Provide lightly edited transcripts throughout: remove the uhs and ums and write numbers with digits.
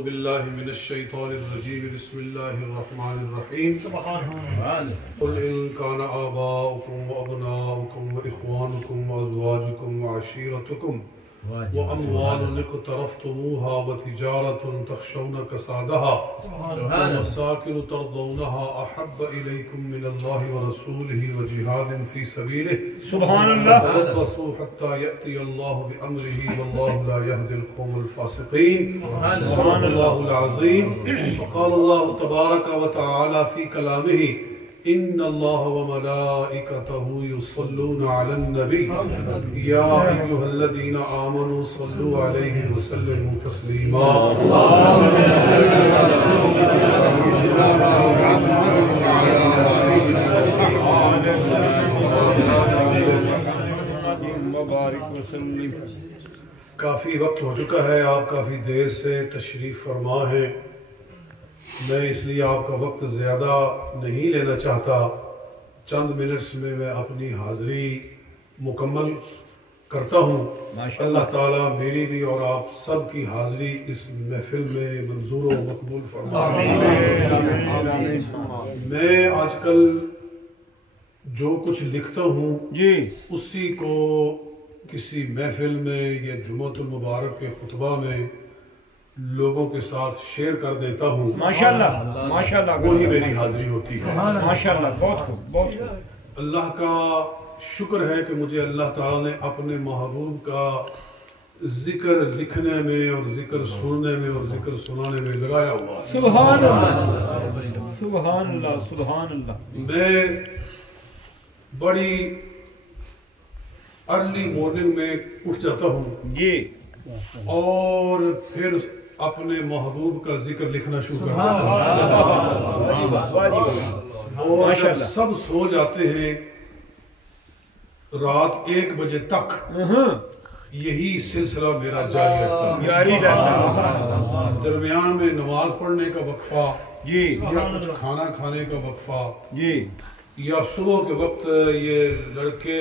أعوذ بالله من الشيطان الرجيم بسم الله الرحمن الرحيم قل إن كان آباؤكم وأبناؤكم وإخوانكم وأزواجكم وعشيرتكم وأموال اقترفتموها وتجارة تخشون كسادها ومساكن ترضونها أحب إليكم من الله ورسوله وجهاد في سبيله سبحان الله فتربصوا حتى يأتي الله بأمره والله لا يهدي القوم الفاسقين سبحان الله العظيم. فقال الله تبارك وتعالى في كلامه إن الله وملائكته يصلون على النبي يا أيها الذين آمنوا صلوا عليه وسلموا تسليما. کافی وقت ہو چکا ہے، آپ کافی دیر سے تشریف فرما ہیں، میں اس لیے آپ کا وقت زیادہ نہیں لینا چاہتا، چند منٹس میں میں اپنی حاضری مکمل کرتا ہوں. اللہ تعالیٰ میری بھی اور آپ سب کی حاضری اس محفل میں منظور و مقبول فرمائے. میں آج کل جو کچھ لکھتا ہوں اسی کو کسی محفل میں یا جمعۃ المبارک کے خطبہ میں لوگوں کے ساتھ شیئر کر دیتا ہوں. ماشاءاللہ ماشاءاللہ وہی میری حاضری ہوتی ہے. ماشاءاللہ بہت خوب بہت خوب. اللہ کا شکر ہے کہ مجھے اللہ تعالیٰ نے اپنے محبوب کا ذکر لکھنے میں اور ذکر سننے میں اور ذکر سنانے میں لگایا ہوا. سبحان اللہ سبحان اللہ سبحان اللہ. میں بڑی ارلی مارننگ میں اٹھ جاتا ہوں جی اور پھر اپنے محبوب کا ذکر لکھنا شروع کر دیتا ہوں، اور جب سب سو جاتے ہیں رات 1 بجے تک یہی سلسلہ میرا جاری رہتا ہے. درمیان میں نماز پڑھنے کا وقفہ یا کچھ کھانا کھانے کا وقفہ یا صبح کے وقت یہ لڑکے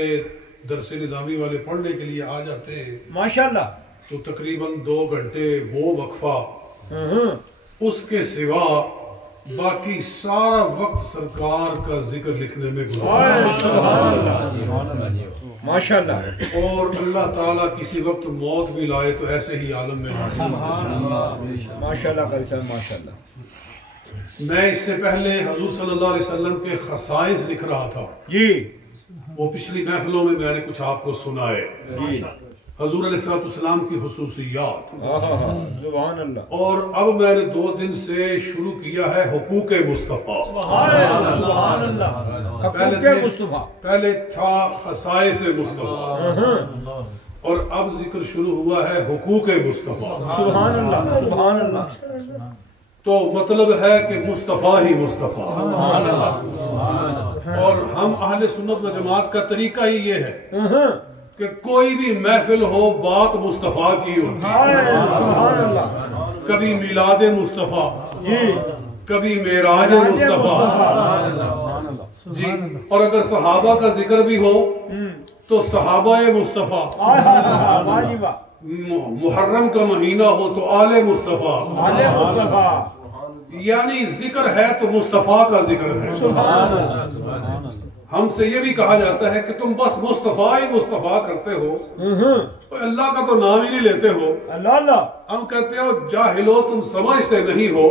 درس نظامی والے پڑھنے کے لیے آ جاتے ہیں ماشاءاللہ، تو تقریباً 2 گھنٹے وہ وقفہ، اس کے سوا باقی سارا وقت سرکار کا ذکر لکھنے میں ماشاءاللہ. اور اللہ تعالیٰ کسی وقت موت بھی لائے تو ایسے ہی عالم میں ماشاءاللہ ماشاءاللہ. میں اس سے پہلے حضور صلی اللہ علیہ وسلم کے خصائص لکھ رہا تھا. وہ پچھلی محفلوں میں میں نے کچھ آپ کو سنائے، حضور علیہ السلام کی خصوصیات. سبحان اللہ. اور اب میں نے 2 دن سے شروع کیا ہے حقوق مصطفیٰ. سبحان اللہ. پہلے تھا خصائص مصطفیٰ اور اب ذکر شروع ہوا ہے حقوق مصطفیٰ. سبحان اللہ سبحان اللہ. تو مطلب ہے کہ مصطفیٰ ہی مصطفیٰ. اور ہم اہل سنت و جماعت کا طریقہ ہی یہ ہے کہ کوئی بھی محفل ہو بات مصطفیٰ کی ہوتی ہے. کبھی میلاد مصطفیٰ، کبھی معراج مصطفیٰ جی، اور اگر صحابہ کا ذکر بھی ہو تو صحابہ مصطفیٰ، محرم کا مہینہ ہو تو آل مصطفیٰ، یعنی ذکر ہے تو مصطفیٰ کا ذکر ہے. ہم سے یہ بھی کہا جاتا ہے کہ تم بس مصطفیٰ ہی مصطفیٰ کرتے ہو، اللہ کا تو نام ہی نہیں لیتے ہو. ہم کہتے ہو جاہلو تم سمجھتے نہیں ہو،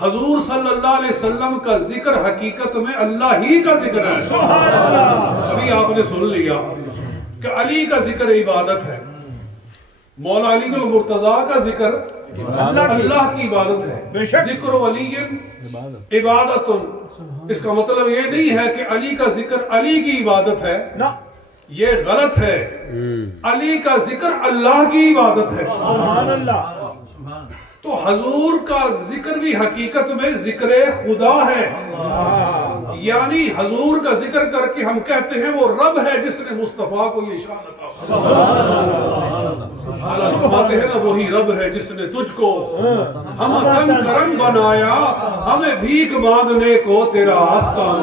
حضور صلی اللہ علیہ وسلم کا ذکر حقیقت میں اللہ ہی کا ذکر ہے. ابھی آپ نے سن لیا کہ علی کا ذکر عبادت ہے، مولا علی المرتضیٰ کا ذکر اللہ کی عبادت ہے. ذکر علی عبادت، اس کا مطلب یہ نہیں ہے کہ علی کا ذکر علی کی عبادت ہے، یہ غلط ہے. علی کا ذکر اللہ کی عبادت ہے. تو حضور کا ذکر بھی حقیقت میں ذکر خدا ہے، یعنی حضور کا ذکر کر کے ہم کہتے ہیں وہ رب ہے جس نے مصطفیٰ کو یہ شان عطا فرماتے ہیں نا، وہی رب ہے جس نے تجھ کو ہم تن کرم بنایا، ہمیں بھیک مانگنے کو تیرا آستان.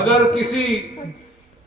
اگر کسی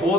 2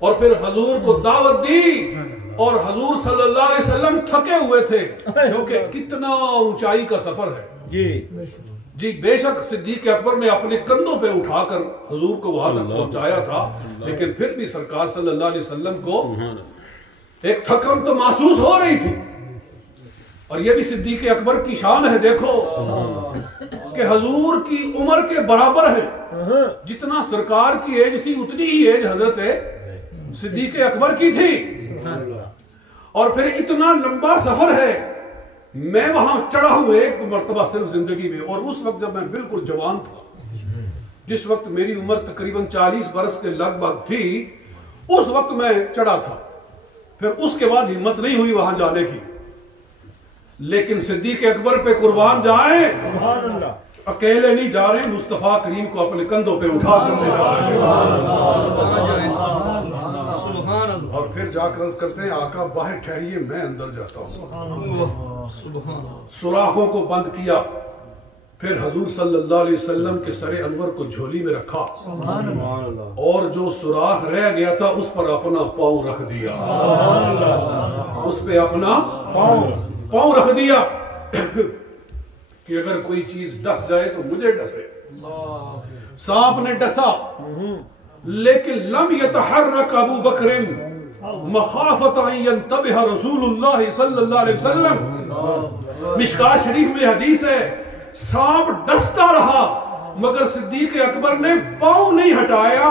اور پھر حضور کو دعوت دی، اور حضور صلی اللہ علیہ وسلم تھکے ہوئے تھے کیونکہ کتنا اونچائی کا سفر ہے جی بے شک صدیق اکبر نے اپنے کندھوں پہ اٹھا کر حضور کو وہاں تک پہنچایا تھا، لیکن پھر بھی سرکار صلی اللہ علیہ وسلم کو ایک تھکن تو محسوس ہو رہی تھی۔ اور یہ بھی صدیق اکبر کی شان ہے، دیکھو کہ حضور کی عمر کے برابر ہے، جتنا سرکار کی ایج تھی اتنی ہی ایج حضرت صدیق اکبر کی تھی، اور پھر اتنا لمبا سفر ہے۔ میں وہاں چڑھا ہوں ایک مرتبہ صرف زندگی میں، اور اس وقت جب میں بالکل جوان تھا، جس وقت میری عمر تقریباً 40 برس کے لگ بھگ تھی، اس وقت میں چڑھا تھا، پھر اس کے بعد ہمت نہیں ہوئی وہاں جانے کی۔ لیکن صدیق اکبر پہ قربان جائیں، اکیلے نہیں جا رہے، مصطفیٰ کریم کو اپنے کندھوں پہ اٹھا کر لے جا رہے ہیں، اور پھر جا کر عرض کرتے ہیں آقا باہر ٹھہریے، میں اندر جاتا ہوں۔ سوراخوں کو بند کیا، پھر حضور صلی اللہ علیہ وسلم کے سر انور کو جھولی میں رکھا، اور جو سوراخ رہ گیا تھا اس پر اپنا پاؤں رکھ دیا، اس پہ اپنا پاؤں رکھ دیا کہ اگر کوئی چیز ڈس جائے تو مجھے ڈسے۔ سانپ نے ڈسا، لیکن لم یتحرک ابو بکر مخافت ان ینتبہ رسول اللہ صلی اللہ علیہ وسلم۔ مشکاۃ شریف میں حدیث ہے، سانپ ڈستا رہا مگر صدیق اکبر نے پاؤں نہیں ہٹایا،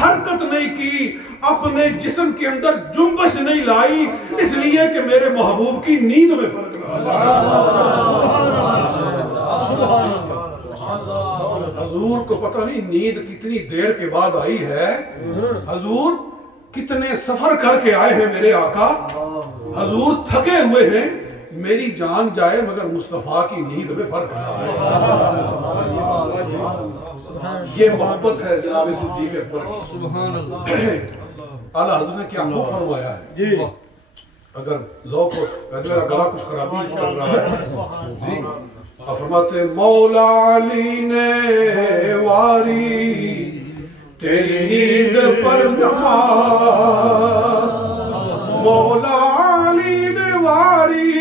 حرکت نہیں کی، اپنے جسم کے اندر جنبش نہیں لائی، اس لیے کہ میرے محبوب کی نیند میں فرق حضور کو پتہ نہیں نیند کتنی دیر کے بعد آئی ہے، حضور کتنے سفر کر کے آئے ہیں میرے آقا، حضور تھکے ہوئے ہیں، میری جان جائے مگر مصطفیٰ کی نیند میں فرق یہ محبت ہے جناب صدیق اکبر کی۔ اعلیٰ حضرت نے کیا خوب فرمایا ہے، اگر ذوق میرا گلا کچھ خرابی کر رہا ہے، فرماتے مولا علی نے واری تیری نیند پر نماز، مولا علی نے واری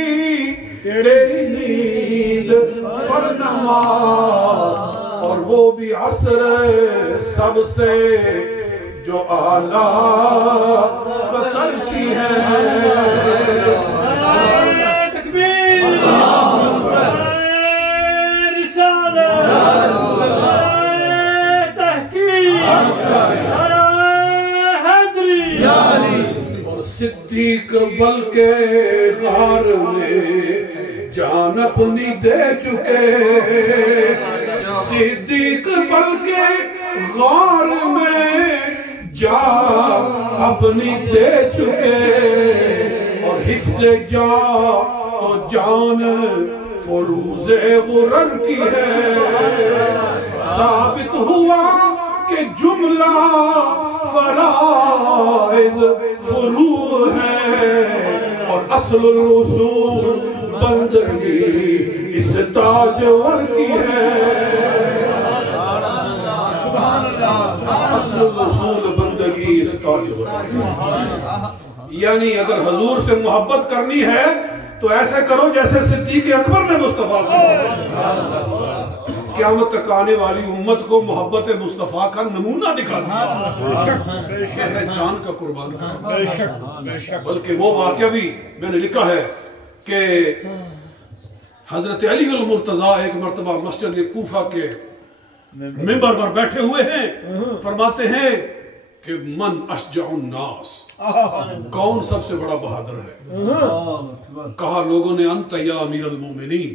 تیری نیند پر نماز، اور وہ بھی عصر سب سے جو اعلیٰ خطر کی ہے۔ اور صدیق بلکہ غار میں جان اپنی دے چکے، صدیق بلکہ غار میں جان اپنی دے چکے، اور حفظ جان تو جان فروز غرر کی ہے۔ ثابت ہوا کہ جملہ فرائض فروع ہے، اور اصل الوصول بندگی اس تاجور کی ہے۔ اصل الوصول بندگی اس تاجور کی ہے، یعنی اگر حضور سے محبت کرنی ہے تو ایسے کرو جیسے صدیق اکبر نے مصطفیٰ سے۔ قیامت تک آنے والی امت کو محبت مصطفیٰ کا نمونہ دکھا دیا ہے، جان کا قربان کا۔ بلکہ وہ واقعہ بھی میں نے لکھا ہے کہ حضرت علی المرتضیٰ ایک مرتبہ مسجد کوفہ کے منبر پر بیٹھے ہوئے ہیں، فرماتے ہیں کہ من اشجع الناس، کون سب سے بڑا بہادر ہے؟ کہا لوگوں نے انت یا امیر المومنین،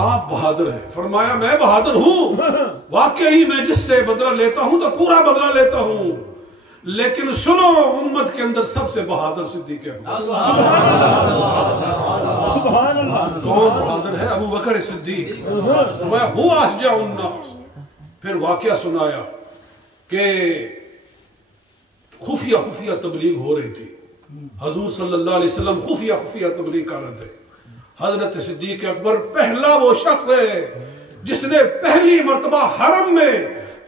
آپ بہادر ہیں۔ فرمایا میں بہادر ہوں، واقعی میں جس سے بدلہ لیتا ہوں تو پورا بدلہ لیتا ہوں، لیکن سنو امت کے اندر سب سے بہادر صدیق اکبر۔ کون بہادر ہے؟ ابو بکر صدیق۔ فرمایا ہوا اشجع الناس۔ پھر واقعہ سنایا کہ خفیہ خفیہ تبلیغ ہو رہی تھی، حضور صلی اللہ علیہ وسلم خفیہ خفیہ تبلیغ کر رہے تھے۔ حضرت صدیق اکبر پہلا وہ شخص ہے جس نے پہلی مرتبہ حرم میں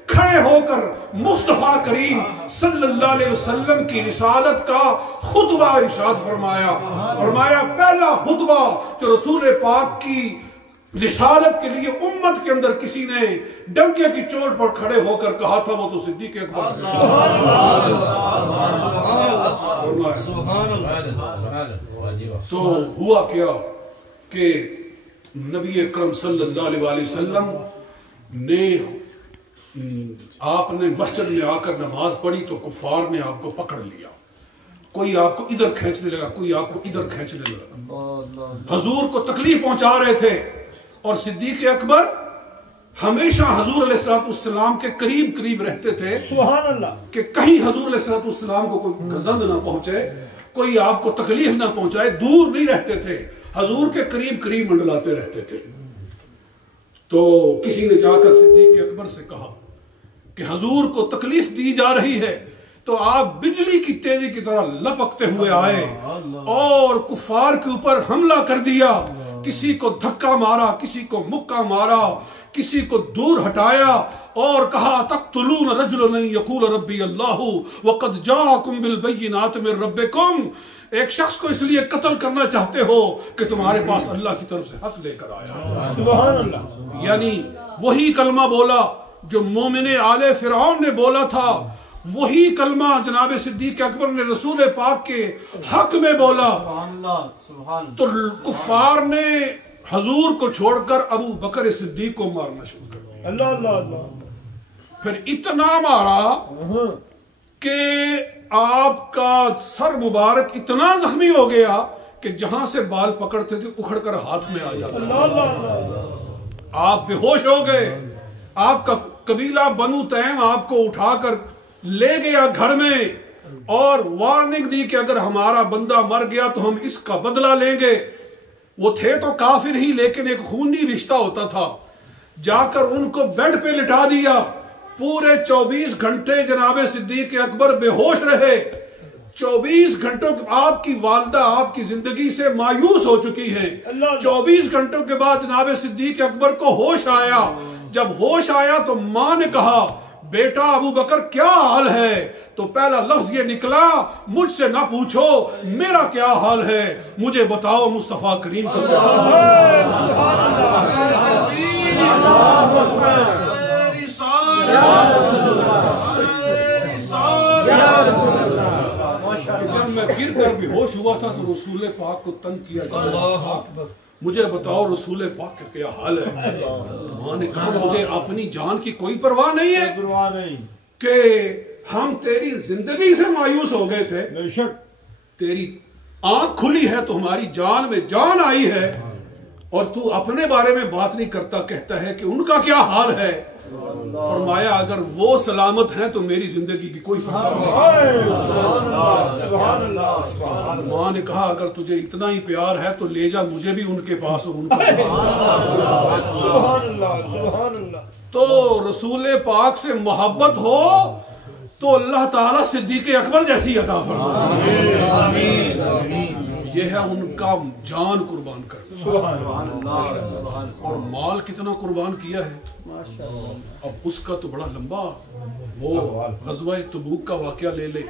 کھڑے ہو کر مصطفیٰ کریم صلی اللہ علیہ وسلم کی رسالت کا خطبہ ارشاد فرمایا پہلا خطبہ جو رسول پاک کی رسالت کے لیے امت کے اندر کسی نے ڈنکے کی چوٹ پر کھڑے ہو کر کہا تھا وہ تو صدیق اکبر تو ہوا کیا کہ نبی اکرم صلی اللہ علیہ وسلم نے آپ نے مسجد میں آ کر نماز پڑھی تو کفار نے آپ کو پکڑ لیا، کوئی آپ کو ادھر کھینچنے لگا، کوئی آپ کو ادھر کھینچنے لگا، حضور کو تکلیف پہنچا رہے تھے، اور صدیق اکبر ہمیشہ حضور علیہ السلام کے قریب رہتے تھے، سبحان اللہ، کہ کہیں حضور علیہ السلام کو کوئی گزند نہ پہنچے، کوئی آپ کو تکلیف نہ پہنچائے، دور نہیں رہتے تھے، حضور کے قریب منڈلاتے رہتے تھے۔ تو کسی نے جا کر صدیق اکبر سے کہا کہ حضور کو تکلیف دی جا رہی ہے، تو آپ بجلی کی تیزی کی طرح لپکتے ہوئے آئے اور کفار کے اوپر حملہ کر دیا، کسی کو دھکا مارا، کسی کو مکہ مارا، کسی کو دور ہٹایا اور کہا تقتلون رجلا یقول ربی اللہ وقد جاءکم بالبینات من ربکم، ایک شخص کو اس لیے قتل کرنا چاہتے ہو کہ تمہارے پاس اللہ کی طرف سے حق لے کر آیا۔ سبحان اللہ، یعنی وہی کلمہ بولا جو مومن آل فرعون نے بولا تھا، وہی کلمہ جناب صدیق اکبر نے رسول پاک کے حق میں بولا، تو کفار نے حضور کو چھوڑ کر ابو بکر صدیق کو مارنا شروع کر دیا۔ اللہ اللہ اللہ، پھر اتنا مارا کہ آپ کا سر مبارک اتنا زخمی ہو گیا کہ جہاں سے بال پکڑتے تھے اکھڑ کر ہاتھ میں آ جاتا، آپ بے ہوش ہو گئے۔ آپ کا قبیلہ بنو تیم آپ کو اٹھا کر لے گیا گھر میں اور وارننگ دی کہ اگر ہمارا بندہ مر گیا تو ہم اس کا بدلہ لیں گے۔ وہ تھے تو کافر ہی لیکن ایک خونی رشتہ ہوتا تھا۔ جا کر ان کو بیڈ پہ لٹا دیا، پورے 24 گھنٹے جناب صدیق اکبر بے ہوش رہے۔ 24 گھنٹوں آپ کی والدہ آپ کی زندگی سے مایوس ہو چکی ہے۔ 24 گھنٹوں کے بعد جناب صدیق اکبر کو ہوش آیا۔ جب ہوش آیا تو ماں نے کہا بیٹا ابو بکر کیا حال ہے؟ تو پہلا لفظ یہ نکلا مجھ سے نہ پوچھو میرا کیا حال ہے، مجھے بتاؤ مصطفیٰ کریم کو کیا حال ہے۔ جب میں گر کر بے ہوش ہوا تھا تو رسول پاک کو تنگ کیا، مجھے بتاؤ رسول پاک کا کیا حال ہے؟ ماں نے کہا مجھے اپنی جان کی کوئی پرواہ نہیں ہے کہ ہم تیری زندگی سے مایوس ہو گئے تھے، بے شک تیری آنکھ کھلی ہے تو ہماری جان میں جان آئی ہے، اور تو اپنے بارے میں بات نہیں کرتا، کہتا ہے کہ ان کا کیا حال ہے۔ فرمایا اگر وہ سلامت ہیں تو میری زندگی کی کوئی پرواہ نہیں۔ ماں نے کہا اگر تجھے اتنا ہی پیار ہے تو لے جا مجھے بھی ان کے پاس اور ان کا تو رسول پاک سے محبت ہو تو اللہ تعالیٰ صدیق اکبر جیسی عطا فرمائے۔ یہ ہے ان کا جان قربان کر، اور مال کتنا قربان کیا ہے، اب اس کا تو بڑا لمبا، وہ غزوہ تبوک کا واقعہ لے لے،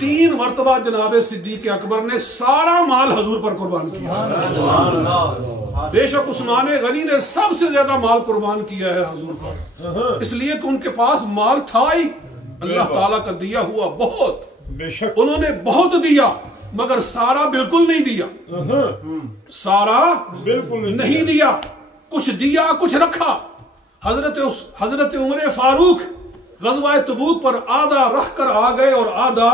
3 مرتبہ جناب صدیق اکبر نے سارا مال حضور پر قربان کیا۔ بے شک عثمان غنی نے سب سے زیادہ مال قربان کیا ہے حضور پر، اس لیے کہ ان کے پاس مال تھا ہی اللہ تعالیٰ کا دیا ہوا بہت، بے شک انہوں نے بہت دیا مگر سارا بالکل نہیں دیا، سارا بالکل نہیں دیا، کچھ دیا کچھ رکھا۔ حضرت عمر فاروق غزوہ تبوک پر آدھا رکھ کر آ گئے اور آدھا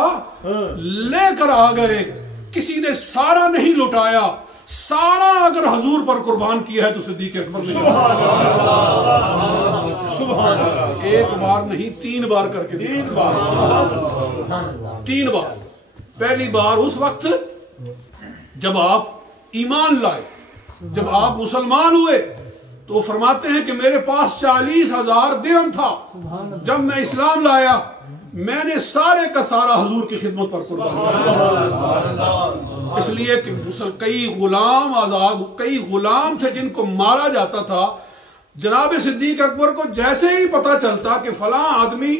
لے کر آ گئے، کسی نے سارا نہیں لٹایا، سارا اگر حضور پر قربان کیا ہے تو صدیق اکبر نے ایک بار نہیں 3 بار کر کے 3 بار۔ پہلی بار اس وقت جب آپ ایمان لائے، جب آپ مسلمان ہوئے، تو فرماتے ہیں کہ میرے پاس 40,000 درہم تھا، جب میں اسلام لایا میں نے سارے کا سارا حضور کی خدمت پر قربان کیا، اس لیے کہ کئی غلام آزاد، کئی غلام تھے جن کو مارا جاتا تھا، جناب صدیق اکبر کو جیسے ہی پتا چلتا کہ فلاں آدمی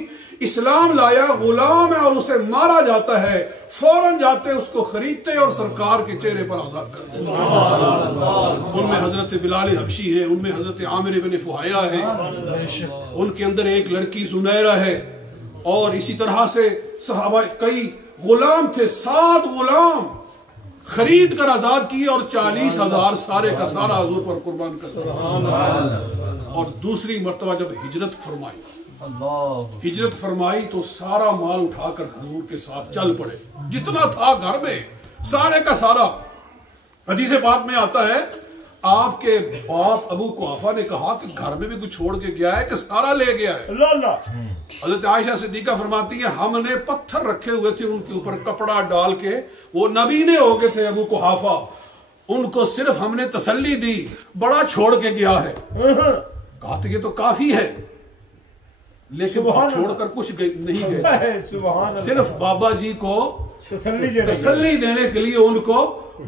اسلام لایا، غلام ہے اور اسے مارا جاتا ہے، فوراً جاتے اس کو خریدتے اور سرکار کے چہرے پر آزاد کرتے۔ ان میں حضرت بلال حبشی ہے، ان میں حضرت عامر بن فہیرہ ہے، ان کے اندر ایک لڑکی زنیرہ ہے، اور اسی طرح سے صحابہ کئی غلام تھے، 7 غلام خرید کر آزاد کیے اور 40,000 سارے کا سارا حضور پر قربان کر دیا۔ اور دوسری مرتبہ جب ہجرت فرمائی تو سارا مال اٹھا کر حضور کے ساتھ چل پڑے، جتنا تھا گھر میں سارے کا سارا۔ حدیث پاک میں آتا ہے آپ کے باپ ابو قحافہ نے کہا کہ گھر میں بھی کچھ چھوڑ کے گیا ہے کہ سارا لے گیا ہے؟ حضرت عائشہ صدیقہ فرماتی ہے ہم نے پتھر رکھے ہوئے تھے ان کے اوپر کپڑا ڈال کے، وہ نبینے ہو گئے تھے ابو قحافہ، ان کو صرف ہم نے تسلی دی، بڑا چھوڑ کے گیا ہے۔ کہا تو یہ تو کافی ہے، لیکن چھوڑ کر کچھ نہیں گئے، صرف بابا جی کو تسلی دینے کے لیے، ان کو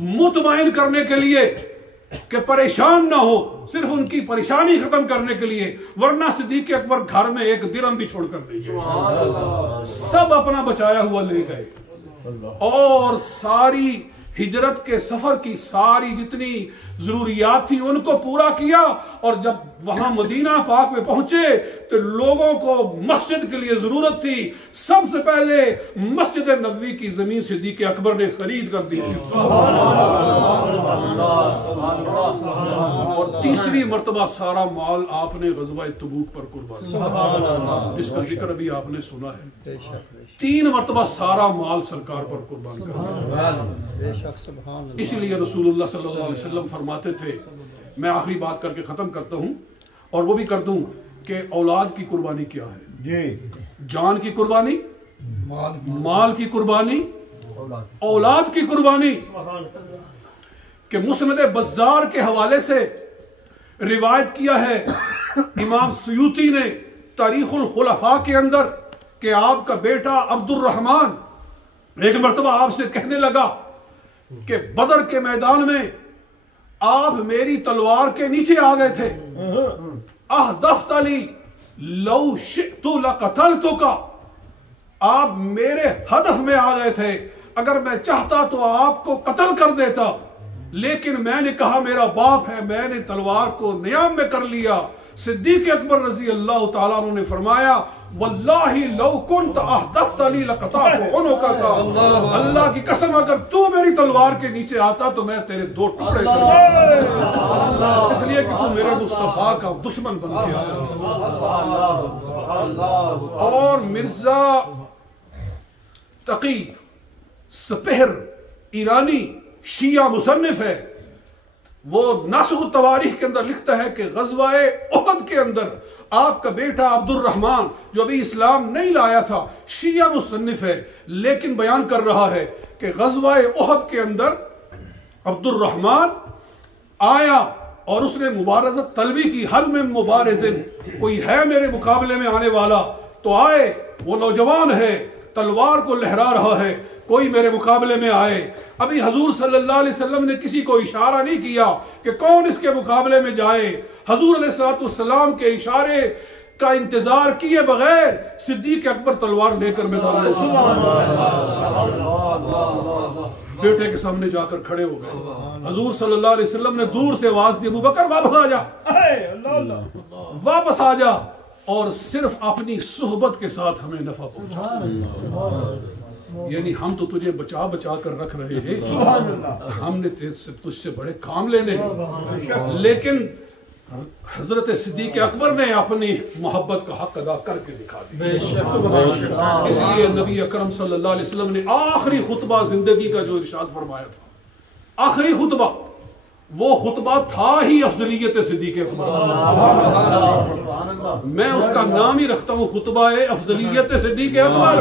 مطمئن کرنے کے لیے کہ پریشان نہ ہو، صرف ان کی پریشانی ختم کرنے کے لیے، ورنہ صدیق اکبر گھر میں ایک درہم بھی چھوڑ کر نہیں گئے، سب اپنا بچایا ہوا لے گئے، اور ساری ہجرت کے سفر کی ساری جتنی ضروریات تھی ان کو پورا کیا۔ اور جب وہاں مدینہ پاک میں پہنچے تو لوگوں کو مسجد کے لیے ضرورت تھی، سب سے پہلے مسجد نبوی کی زمین صدیق اکبر نے خرید کر دی، اور تیسری مرتبہ سارا مال آپ نے غزوہ تبوک پر قربان کیا، جس کا ذکر ابھی آپ نے سنا ہے۔ 3 مرتبہ سارا مال سرکار پر قربان کر، اس لیے رسول اللہ صلی اللہ علیہ وسلم فرماتے تھے، میں آخری بات کر کے ختم کرتا ہوں اور وہ بھی کر دوں کہ اولاد کی قربانی کیا ہے، جان کی قربانی، مال کی قربانی، اولاد کی قربانی، کہ مسند بزار کے حوالے سے روایت کیا ہے امام سیوطی نے تاریخ الخلفاء کے اندر کہ آپ کا بیٹا عبد الرحمن ایک مرتبہ آپ سے کہنے لگا کہ بدر کے میدان میں آپ میری تلوار کے نیچے آ گئے تھے، احدفت لی لو شئت لقتلتک، آپ میرے ہدف میں آ گئے تھے، اگر میں چاہتا تو آپ کو قتل کر دیتا، لیکن میں نے کہا میرا باپ ہے، میں نے تلوار کو نیام میں کر لیا۔ صدیق اکبر رضی اللہ تعالیٰ عنہ نے فرمایا واللہ لو کنت احدفت لی لقطعت عنقک، اللہ کی قسم اگر تو میری تلوار کے نیچے آتا تو میں تیرے 2 ٹکڑے کر دیتا، اس لیے کہ تو میرے مصطفیٰ کا دشمن بن گیا۔ اور مرزا تقی سپہر ایرانی شیعہ مصنف ہے، وہ ناسخ التواریخ کے اندر لکھتا ہے کہ غزوہ احد کے اندر آپ کا بیٹا عبد الرحمن جو ابھی اسلام نہیں لایا تھا، شیعہ مصنف ہے، لیکن بیان کر رہا ہے کہ غزوہ احد کے اندر عبد الرحمن آیا اور اس نے مبارزت طلبی کی، حل میں مبارزے، کوئی ہے میرے مقابلے میں آنے والا تو آئے، وہ نوجوان ہے، تلوار کو لہرا رہا ہے، کوئی میرے مقابلے میں آئے۔ ابھی حضور صلی اللہ علیہ وسلم نے کسی کو اشارہ نہیں کیا کہ کون اس کے مقابلے میں جائے، حضور علیہ السلام کے اشارے کا انتظار کیے بغیر صدیق اکبر تلوار لے کر میدان بیٹے کے سامنے جا کر کھڑے ہو گئے۔ حضور صلی اللہ علیہ وسلم نے دور سے آواز دی، ابو بکر واپس آ جا، واپس آ جا، اور صرف اپنی صحبت کے ساتھ ہمیں نفع پہنچا، یعنی ہم تو تجھے بچا بچا کر رکھ رہے ہیں، ہم نے تجھ سے بڑے کام لینے، لیکن حضرت صدیق اکبر نے اپنی محبت کا حق ادا کر کے دکھا دیا۔ اس لیے نبی اکرم صلی اللہ علیہ وسلم نے آخری خطبہ زندگی کا جو ارشاد فرمایا تھا، آخری خطبہ، وہ خطبہ تھا ہی افضلیت صدیق اکبر، میں اس کا نام ہی رکھتا ہوں خطبہ افضلیت صدیق اکبر۔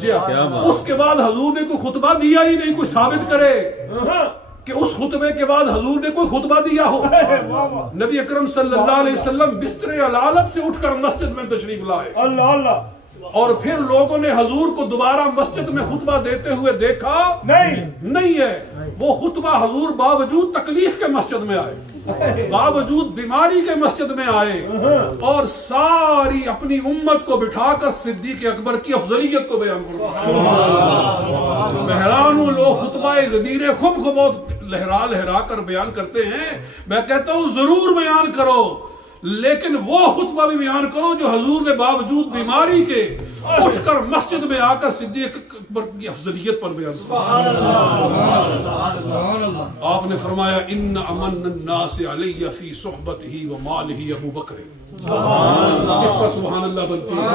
جی اس کے بعد حضور نے کوئی خطبہ دیا ہی نہیں، کوئی ثابت کرے کہ اس خطبے کے بعد حضور نے کوئی خطبہ دیا ہو۔ نبی اکرم صلی اللہ علیہ وسلم بستر علالت سے اٹھ کر مسجد میں تشریف لائے، اور پھر لوگوں نے حضور کو دوبارہ مسجد میں خطبہ دیتے ہوئے دیکھا نہیں ہے۔ وہ خطبہ حضور باوجود تکلیف کے مسجد میں آئے، باوجود بیماری کے مسجد میں آئے، اور ساری اپنی امت کو بٹھا کر صدیق اکبر کی افضلیت کو بیان فرمایا۔ میں حیران ہوں، لوگ خطبہ غدیر خم کو بہت لہرا لہرا کر بیان کرتے ہیں، میں کہتا ہوں ضرور بیان کرو، لیکن وہ خطبہ بھی بیان کرو جو حضور نے باوجود بیماری کے اٹھ کر مسجد میں آ کر صدیق اکبر کی افضلیت پر بیان فرمایا۔ آپ نے فرمایا ان امن الناس علی فی صحبتہ و مالہ ابو بکر، اس پر سبحان اللہ بنتی ہے۔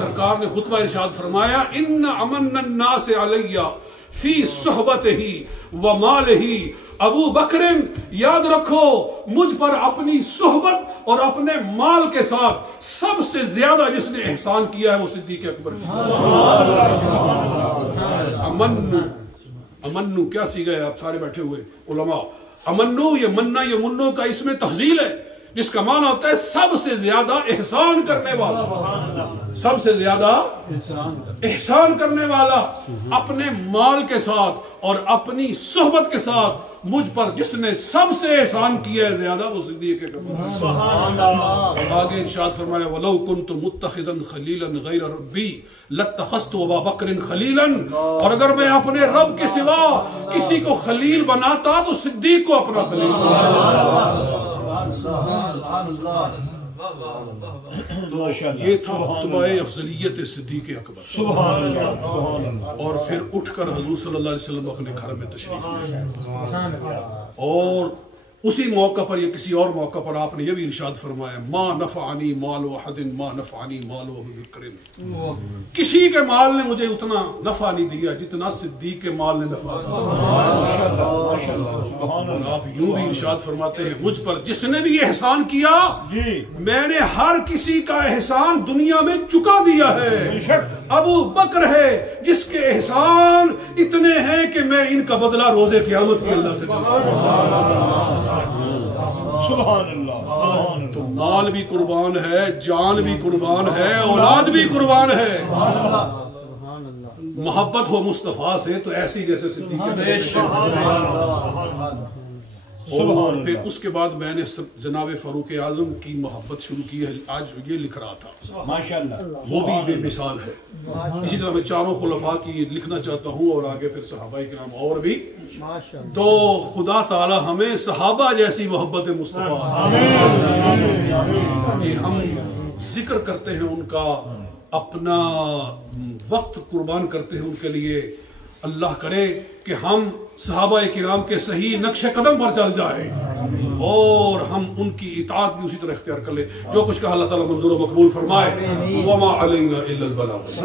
سرکار نے خطبہ ارشاد فرمایا ان امن الناس علی فی صحبتہ و مالہ ابو بکر، یاد رکھو مجھ پر اپنی صحبت اور اپنے مال کے ساتھ سب سے زیادہ جس نے احسان کیا ہے وہ صدیق اکبر۔ امنو کیا سیگا ہے؟ آپ سارے بیٹھے ہوئے علماء، امنو یہ مننا یہ منو کا اس میں تفضیل ہے، جس کا معنی ہوتا ہے سب سے زیادہ احسان کرنے والا، سب سے زیادہ احسان کرنے والا، اپنے مال کے ساتھ اور اپنی صحبت کے ساتھ مجھ پر جس نے سب سے احسان کیا ہے زیادہ وہ صدیق اکبر۔ آگے ارشاد فرمایا وَلَوْ كُنْتُ مُتَّخِذًا خَلِيلًا غَيْرَ رَبِّي لَاتَّخَذْتُ أَبَا بَكْرٍ خَلِيلًا، اور اگر میں اپنے رب کے سوا کسی کو خلیل بناتا تو صدیق کو اپنا خلیل بناتا۔ تو یہ تھا خطبہ افضلیت صدیق اکبر، اور پھر اٹھ کر حضور صلی اللہ علیہ وسلم اپنے گھر میں تشریف لے، اور اسی موقع پر یا کسی اور موقع پر آپ نے یہ بھی ارشاد فرمایا ما نفعنی مال احد ما نفعنی مال ابی بکر، کسی کے مال نے مجھے اتنا نفع نہیں دیا جتنا صدیق کے مال نے نفع دیا۔ اور آپ یوں بھی ارشاد فرماتے ہیں مجھ پر جس نے بھی احسان کیا میں نے ہر کسی کا احسان دنیا میں چکا دیا ہے، ابو بکر ہے جس کے احسان اتنے ہیں کہ میں ان کا بدلہ روز قیامت کی اللہ سے کروں۔ سبحان اللہ۔ تو مال بھی قربان ہے، جان بھی قربان ہے، اولاد بھی قربان ہے۔ محبت ہو مصطفیٰ سے تو ایسی جیسے صدیق اکبر۔ اور پھر اس کے بعد میں نے جناب فاروق اعظم کی محبت شروع کی ہے، آج یہ لکھ رہا تھا، ماشاءاللہ وہ بھی بے مثال ہے۔ اسی طرح میں چاروں خلفاء کی لکھنا چاہتا ہوں، اور آگے پھر صحابہ کرام اور بھی، تو خدا تعالی ہمیں صحابہ جیسی محبت مصطفیٰ، کہ ہم ذکر کرتے ہیں ان کا، اپنا وقت قربان کرتے ہیں ان کے لیے، اللہ کرے کہ ہم صحابہ کرام کے صحیح نقش قدم پر چل جائیں اور ہم ان کی اطاعت بھی اسی طرح اختیار کر لیں۔ جو کچھ کہا اللہ تعالیٰ منظور و مقبول فرمائے۔ وما علینا الا البلاغ۔